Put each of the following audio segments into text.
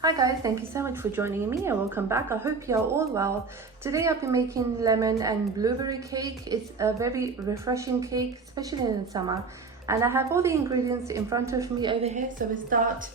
Hi guys, thank you so much for joining me and welcome back. I hope you're all well. Today I'll be making lemon and blueberry cake. It's a very refreshing cake, especially in the summer. And I have all the ingredients in front of me over here. So we start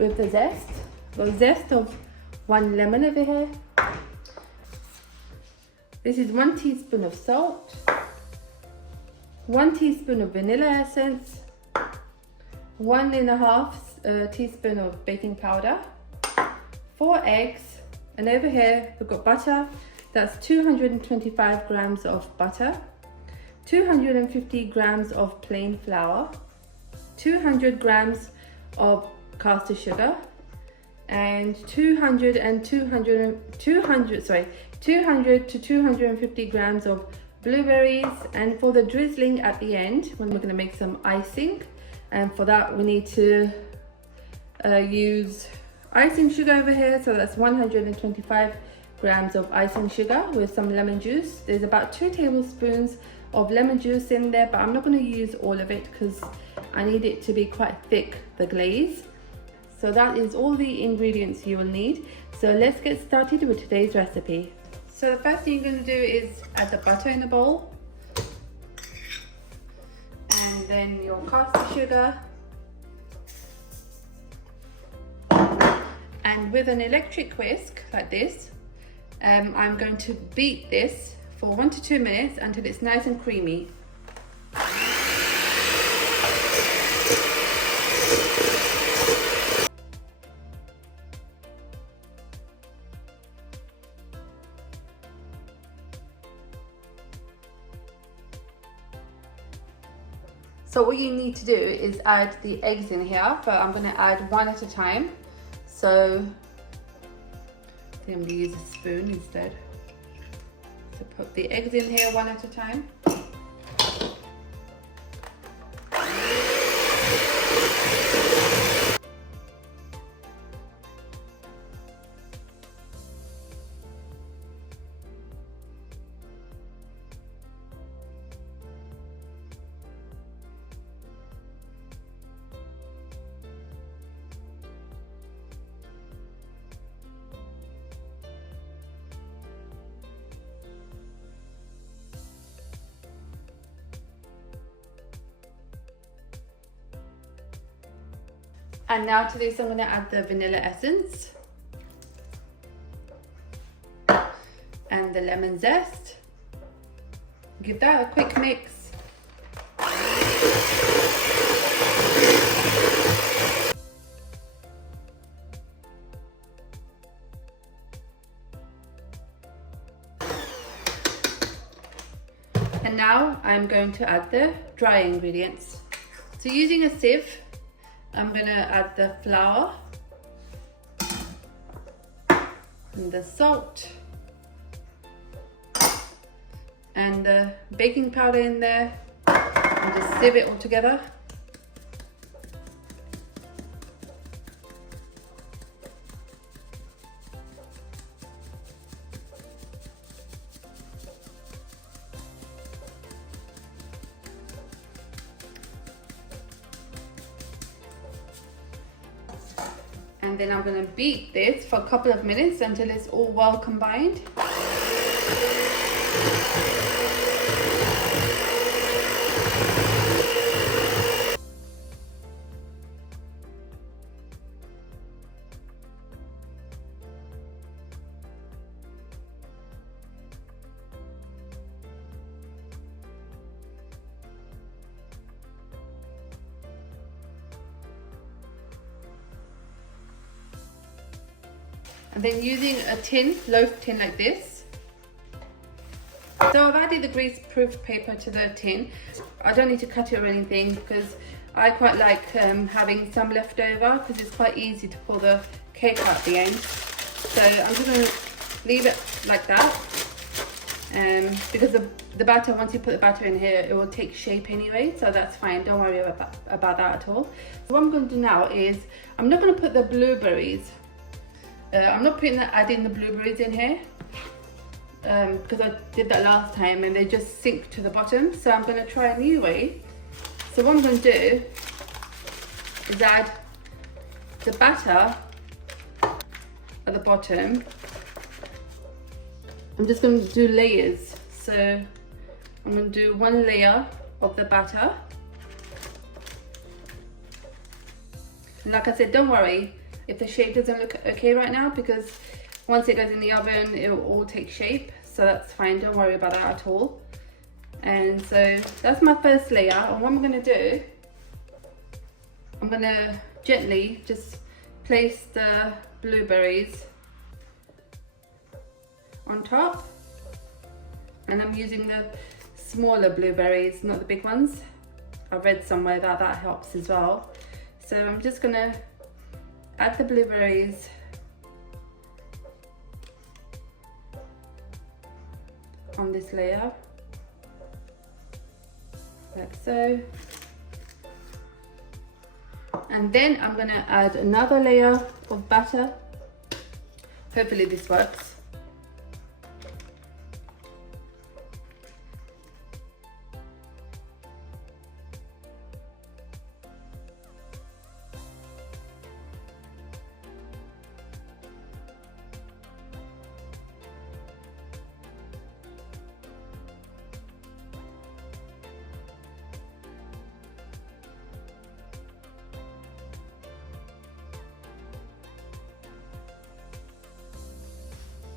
with the zest. The zest of 1 lemon over here. This is 1 teaspoon of salt, 1 teaspoon of vanilla essence, 1.5 teaspoon of baking powder, 4 eggs, and over here we've got butter. That's 225 grams of butter, 250 grams of plain flour, 200 grams of caster sugar, and 200 to 250 grams of blueberries. And for the drizzling at the end, when we're going to make some icing, and for that we need to use icing sugar over here. So that's 125 grams of icing sugar with some lemon juice. There's about 2 tablespoons of lemon juice in there, but I'm not going to use all of it because I need it to be quite thick, the glaze. So that is all the ingredients you will need. So let's get started with today's recipe. So the first thing you're going to do is add the butter in a bowl, and then your caster sugar, and with an electric whisk like this, I'm going to beat this for 1 to 2 minutes until it's nice and creamy. So what you need to do is add the eggs in here, but I'm going to add 1 at a time. So I think I'm going to use a spoon instead. So put the eggs in here 1 at a time. And now to this I'm going to add the vanilla essence and the lemon zest. Give that a quick mix. And now I'm going to add the dry ingredients. So using a sieve, I'm going to add the flour and the salt and the baking powder in there, and just sieve it all together. And then I'm going to beat this for a couple of minutes until it's all well combined. And then using a tin, loaf tin like this. So I've added the greaseproof paper to the tin. I don't need to cut it or anything because I quite like having some left over because it's quite easy to pull the cake out at the end. So I'm just going to leave it like that because the batter, once you put the batter in here, it will take shape anyway, so that's fine, don't worry about that at all. So what I'm going to do now is I'm not going to put the blueberries. I'm not adding the blueberries in here because I did that last time and they just sink to the bottom. So I'm going to try a new way. So what I'm going to do is add the batter at the bottom, I'm just going to do layers. So I'm going to do one layer of the batter. And like I said, don't worry if the shape doesn't look okay right now, because once it goes in the oven, it will all take shape. So that's fine, don't worry about that at all. And so that's my first layer. And what I'm going to do, I'm going to gently just place the blueberries on top. And I'm using the smaller blueberries, not the big ones. I read somewhere that that helps as well. So I'm just going to add the blueberries on this layer, like so. And then I'm going to add another layer of batter. Hopefully this works.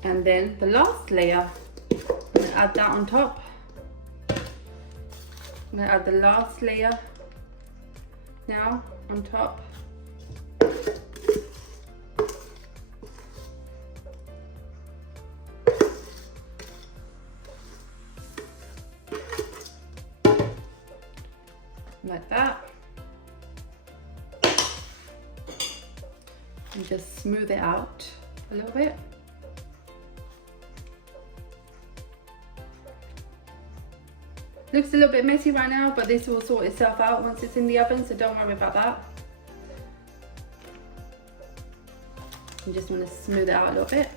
And then the last layer, I'm going to add that on top. I'm going to add the last layer now on top. Like that. And just smooth it out a little bit. Looks a little bit messy right now, but this will sort itself out once it's in the oven, so don't worry about that. I just want to smooth it out a little bit.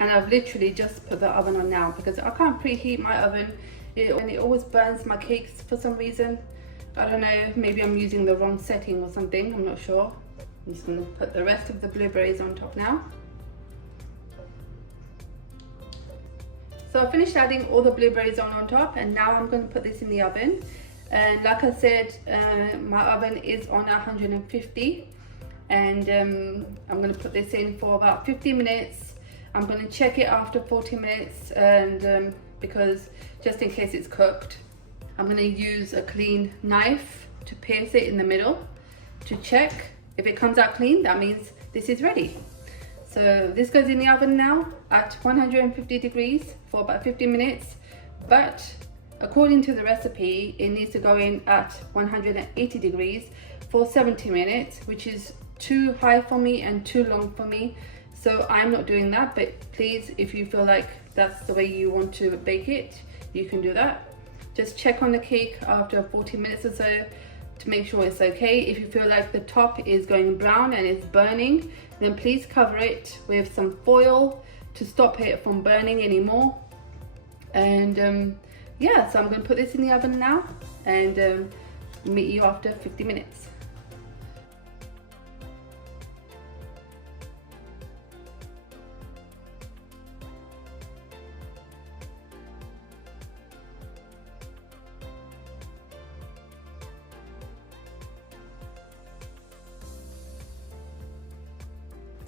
And I've literally just put the oven on now because I can't preheat my oven and it always burns my cakes for some reason. I don't know, maybe I'm using the wrong setting or something, I'm not sure. I'm just going to put the rest of the blueberries on top now. So I finished adding all the blueberries on top, and now I'm going to put this in the oven. And like I said, my oven is on 150, and I'm going to put this in for about 50 minutes. I'm going to check it after 40 minutes, and because just in case it's cooked. I'm going to use a clean knife to pierce it in the middle to check. If it comes out clean, that means this is ready. So this goes in the oven now at 150 degrees for about 50 minutes. But according to the recipe, it needs to go in at 180 degrees for 70 minutes, which is too high for me and too long for me. So I'm not doing that, but please, if you feel like that's the way you want to bake it, you can do that. Just check on the cake after 40 minutes or so to make sure it's okay. If you feel like the top is going brown and it's burning, then please cover it with some foil to stop it from burning anymore. And yeah, so I'm going to put this in the oven now and meet you after 50 minutes.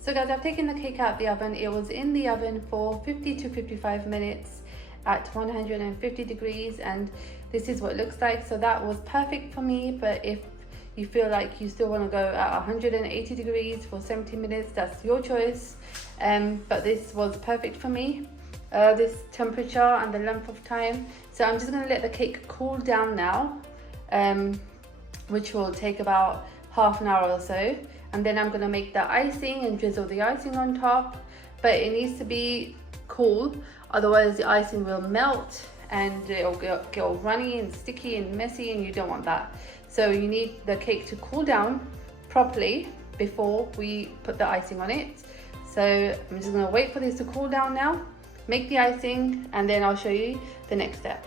So guys, I've taken the cake out of the oven. It was in the oven for 50 to 55 minutes at 150 degrees, and this is what it looks like. So that was perfect for me, but if you feel like you still want to go at 180 degrees for 70 minutes, that's your choice. But this was perfect for me, this temperature and the length of time. So I'm just going to let the cake cool down now, which will take about half an hour or so. And then I'm going to make the icing and drizzle the icing on top, but it needs to be cool, otherwise the icing will melt and it'll get all runny and sticky and messy, and you don't want that. So you need the cake to cool down properly before we put the icing on it. So I'm just going to wait for this to cool down now, make the icing, and then I'll show you the next step.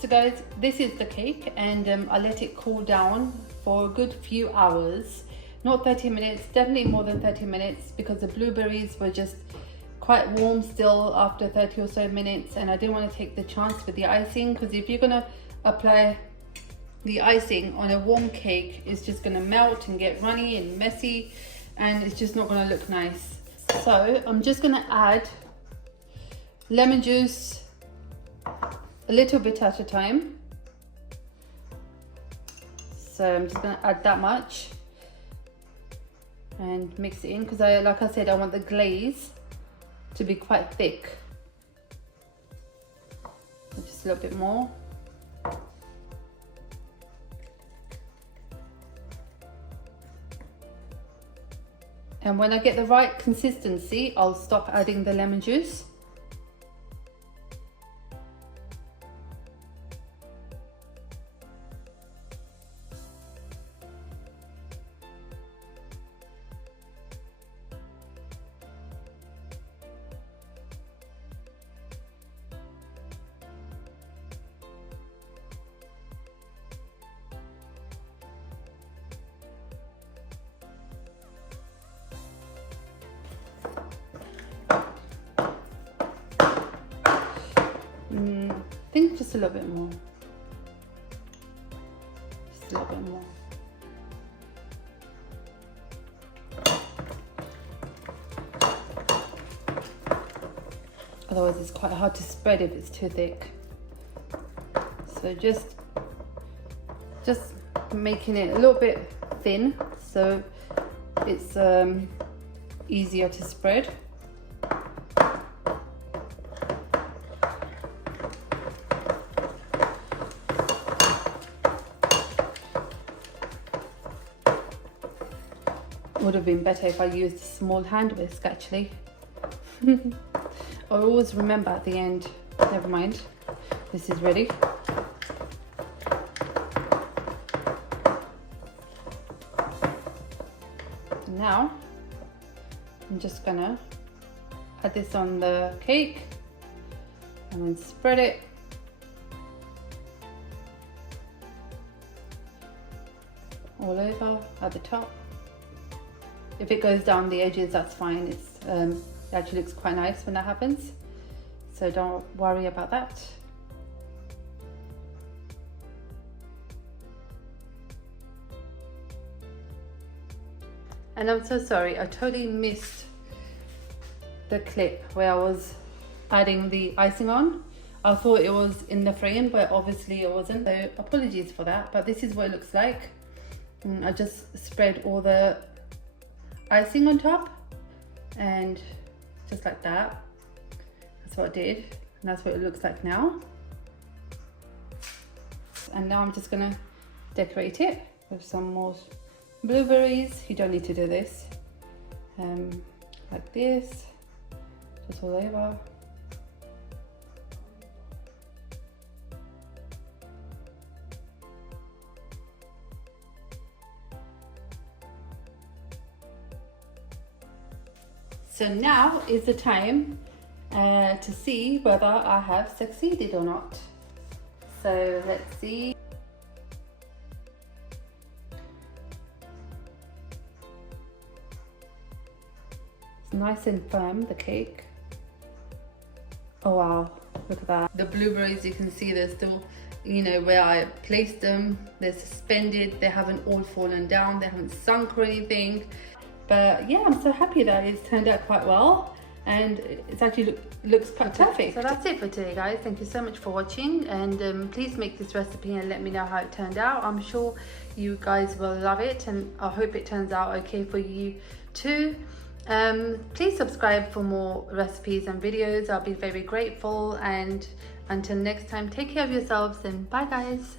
So guys, this is the cake, and I let it cool down for a good few hours. Not 30 minutes, definitely more than 30 minutes, because the blueberries were just quite warm still after 30 or so minutes, and I didn't want to take the chance with the icing, because if you're gonna apply the icing on a warm cake, it's just gonna melt and get runny and messy, and it's just not gonna look nice. So I'm just gonna add lemon juice a little bit at a time. So I'm just gonna add that much and mix it in, because like I said, I want the glaze to be quite thick. So just a little bit more. And when I get the right consistency, I'll stop adding the lemon juice. I think just a little bit more. Just a little bit more. Otherwise it's quite hard to spread if it's too thick. So just making it a little bit thin so it's easier to spread. Would have been better if I used a small hand whisk actually. I always remember at the end, never mind, this is ready. Now I'm just gonna add this on the cake and then spread it. All over at the top. If it goes down the edges, that's fine. It actually looks quite nice when that happens, so don't worry about that. And I'm so sorry, I totally missed the clip where I was adding the icing on. I thought it was in the frame, but obviously it wasn't, so apologies for that. But this is what it looks like. And I just spread all the icing on top, and just like that. That's what I did, and that's what it looks like now. And now I'm just gonna decorate it with some more blueberries. You don't need to do this. Like this, just all over. So now is the time to see whether I have succeeded or not. So let's see. It's nice and firm, the cake. Oh wow, look at that. The blueberries, you can see they're still, you know, where I placed them, they're suspended, they haven't all fallen down, they haven't sunk or anything. But yeah, I'm so happy that it's turned out quite well, and it's actually looks quite perfect. So that's it for today, guys. Thank you so much for watching, and please make this recipe and let me know how it turned out. I'm sure you guys will love it, and I hope it turns out okay for you too. Please subscribe for more recipes and videos. I'll be very grateful, and until next time, take care of yourselves, and bye guys.